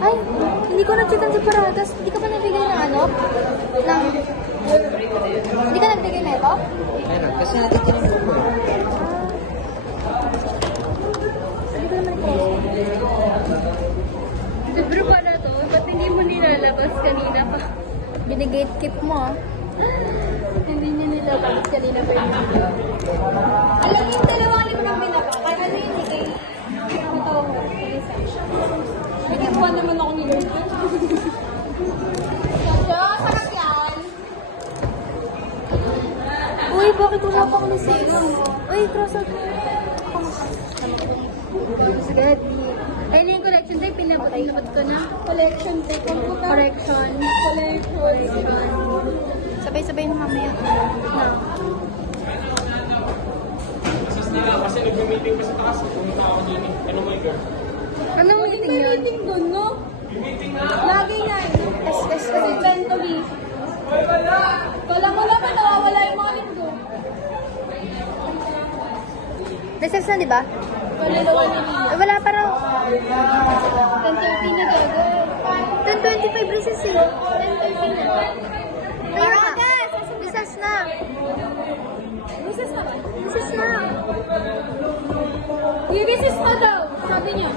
Ay, hindi ko nag-check sa paradas. Hindi ka ba nagbigay ng ano? Hindi ka nagbigay na ito? Meron, kasi natitinip ko. Hindi ko naman ito. Libro pala to. Ba't hindi mo nilalabas kanina pa? Binigate-keep mo ah. Hindi niya nilalabas kanina pa yun. Alam mo yung dalawang libro ng binaba. Kaya ano yun, hindi Ang tawag mo. Binikuha naman ako ni Lord. sarap yan. Uy, bakit wala pang lisensya? Uy, cross out mo. Good. Alien collection tayo, pinabot ko na. Collection tayo, correction. Collection. Sabay-sabay na mamaya. Kasi nag-meeting pa sa taas. Pumunta ako dyan eh. Ano mo yung Anong meeting yun? Meeting dun, no? meeting na! Lagi nga eh. Kasi inventory. Kala mo naman, nawawala yung mga linggo. Recess na, di ba? Kalalawa ni Lina. Eh, wala pa raw. 10:30 na gago. 10:25 recess eh. 10:30 na. Kaya nga. Recess na. Recess na ba? Recess na. I-recess na daw, sabi niyo.